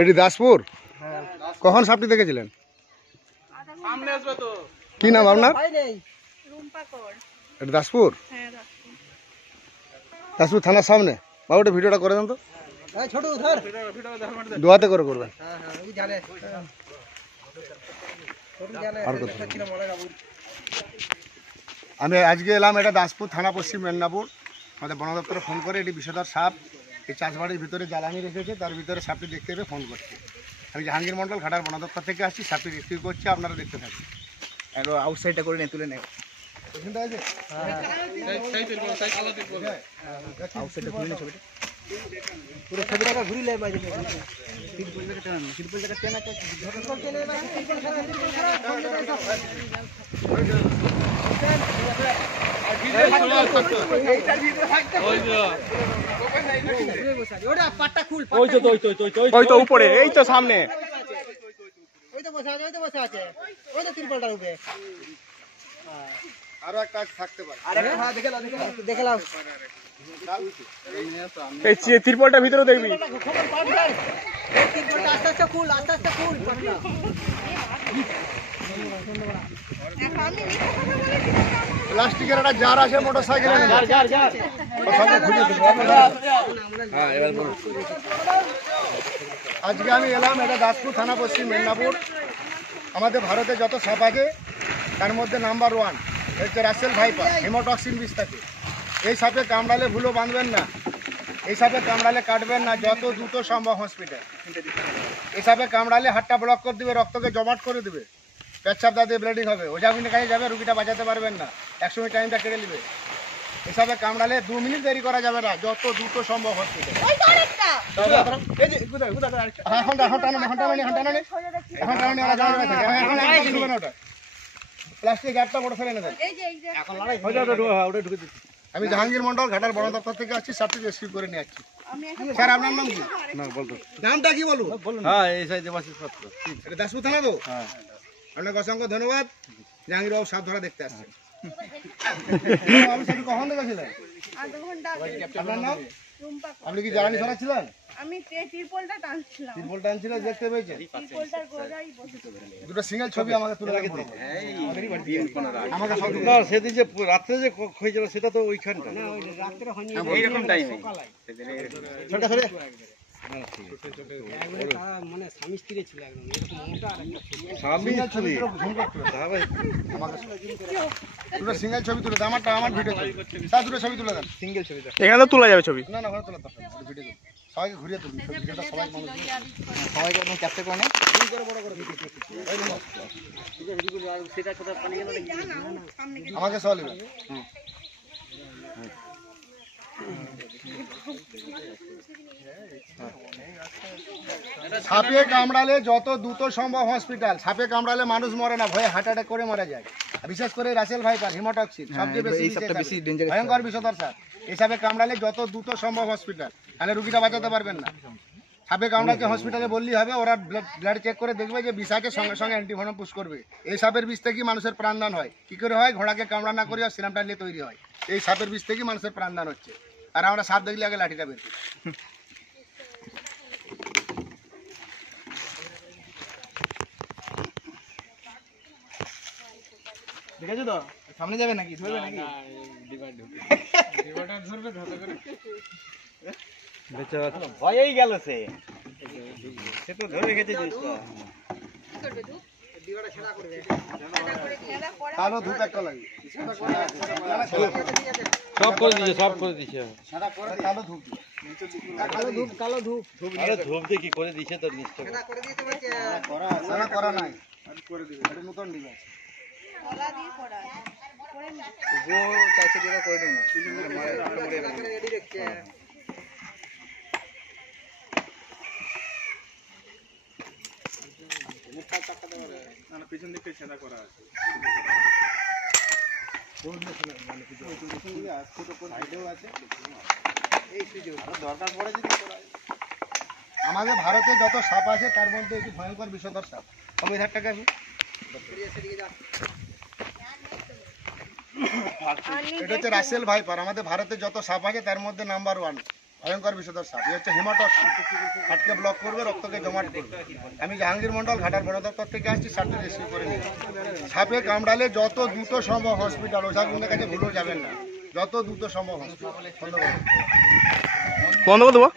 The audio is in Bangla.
এটি দাসপুর। কখন সাপটি দেখেছিলেন? কি নাম আপনার? এটা দাসপুর, দাসপুর থানার সামনে। বাবুটা ভিডিওটা করে দেন তো, দোয়াতে করে করবেন। আমি আজকে এলাম, এটা দাসপুর থানা, পশ্চিম মেদিনীপুর। আমাদের বন দপ্তরে ফোন করে এটি বিষধর সাপ এই চাষবাড়ির ভিতরে জ্বালানি রেখেছে, তার ভিতরে সাপটি দেখতে পেয়ে ফোন করছে। আমি জাহাঙ্গীর মন্ডল ঘাটার বন দপ্তর থেকে আসছি, সাপটি রেস্কিউ করছি, আপনারা দেখতে থাকুন। একবার আউটসাইডটা করে নিয়ে তুলে নেব। আউটসাইডটা তুলে নিয়ে ছবিটা পুরো ছবিটাকে ঘুরিলে বাইরে উপরে, এই তো সামনে, আরো একটা থাকতে পারে। এই তিরপলটার ভিতরে দেখবি। প্লাস্টিকের একটা জার আছে মোটর সাইকেলে, আজকে আমি এলাম, এটা দাসপুর থানা, পশ্চিম মেদিনীপুর। আমাদের ভারতে যত সাপ আছে তার মধ্যে নাম্বার 1 হচ্ছে রাসেল ভাইপার, হেমোটক্সিন বিষ থাকে। এই সাপে কামড়ালে ভুলো বাঁধবেন না, এই সাপে কামড়ালে কাটবেন না, যত দ্রুত সম্ভব হসপিটাল। এই সাপে কামড়ালে হাতটা ব্লক করে দেবে, রক্তকে জমাট করে দেবে, পেচ্ছাপ দাঁতে ব্লিডিং হবে, ওঝাগুনের কাছে যাবে, রুগীটা বাঁচাতে পারবেন না, একসঙ্গে টাইমটা কেটে নেবে। এই সাপে কামড়ালে 2 মিনিট দেরি করা যাবে না, যত দ্রুত সম্ভব হসপিটাল। আমি জাহাঙ্গীর মন্ডল ঘাটার বন দপ্তর থেকে আসছি, সাপটি রেস্কিউ করে নিয়ে আসছি। স্যার আপনার নাম কি? নামটা কি বলুন? এটা দাসপুর থানা তো? আপনাকে অসংখ্য ধন্যবাদ। জাহাঙ্গীর বাবু সাপ ধরা দেখতে আসছেন। কখন দেখেছিলেন? আপনার নাম? আপনি কি জ্বালানি ছড়াচ্ছিলেন? আমি তিরপলটা টানছিলাম। তিরপল টানছিলেন, দেখতে পেয়েছেন? তিরপলটার গোড়ায় বসে দুটো সিঙ্গেল ছবি আমাকে তুলে রাখতে। আমাকে সব সেদিন যে রাত্রে যে হয়েছিল সেটা তো ওইখানটা এইরকম টাইমে মানে স্বামী স্ত্রী ছিল একদম এরকম মোটা আর একটা দুটো সিঙ্গেল ছবি তুলে দেন, আমারটা আমার ভিডিও ছবি, তার দুটো ছবি তুলে দেন, সিঙ্গেল ছবিটা। এখানে তো তোলা যাবে ছবি। না না, ওখানে তোলা দরকার নেই, ভিডিও তুলুন, সবাইকে ঘুরিয়ে তুলুন, ভিডিওটা সবাই মানুষ সবাইকে একদম ক্যাপচার করে নেন। আমাকে সবাই নেবেন। সাপে কামড়ালে যত দ্রুত সম্ভব হসপিটাল। সাপে কামড়ালে মানুষ মরে না, ভয়ে হার্ট অ্যাটাক করে মারা যায়। বিশেষ করে রাসেল ভাইপার, হেমোটক্সিন সবচেয়ে বেশি ভয়ঙ্কর বিষধর সাপ। এই সাপে কামড়ালে যত দ্রুত সম্ভব হসপিটাল, তাহলে রুগীটা বাঁচাতে পারবেন না। সাপে কামড়াকে হসপিটালে বললেই হবে, ওরা ব্লাড চেক করে দেখবে যে বিষ আছে, সঙ্গে সঙ্গে অ্যান্টিভেনম পুশ করবে। এই সাপের বিষ থেকে মানুষের প্রাণদান হয়। কি করে হয়? ঘোড়াকে কামড়া না করিয়া সিরামটা নিয়ে তৈরি হয়। এই সাপের বিষ থেকে মানুষের প্রাণদান হচ্ছে। আর আমরা সাপ দেখলে আগে লাঠিটা বের করি। ঠিক আছে তো, সামনে যাবে নাকি? ধরবে নাকি? ভয়েই গেল সে, সে তো ধরে গেছে জিনিসটা। কালো ধূপ একটা লাগে, সব করে দিয়েছে, সব করে দিয়েছে। কালো ধূপ, কালো ধূপ আরে ধূপ দিয়ে কি করে দিয়েছে তো নিশ্চয় করা নাই, করে দিবে, এটা নতুন ডিভাইস। কলা দিয়ে করা করে নি। ও চাইছে যেটা করে দিন না। পিছন দিকে ছেদা করা আছে। আমাদের ভারতে যত সাপ আছে তার মধ্যে একটি ভয়ঙ্কর বিষধর সাপ। কবে ধারটাকে আমি এটা হচ্ছে রাসেল ভাইপার। আমাদের ভারতে যত সাপ আছে তার মধ্যে নাম্বার 1 ভয়ঙ্কর বিষধর সাপ। হচ্ছে হেমাটক্সিন, হাটকে ব্লক করবে, রক্তকে জমাট করবে। আমি জাহাঙ্গীর মন্ডল ঘাটার বন দপ্তর থেকে আসছি, সাপটি রেস্কিউ করে নিয়ে। সাপে কামড়ালে যত দ্রুত সম্ভব হসপিটাল, ওঝাগুনের কাছে ভুলেও যাবেন না, যত দ্রুত সম্ভব হসপিটাল। ধন্যবাদ। বন্ধ করে দেবো।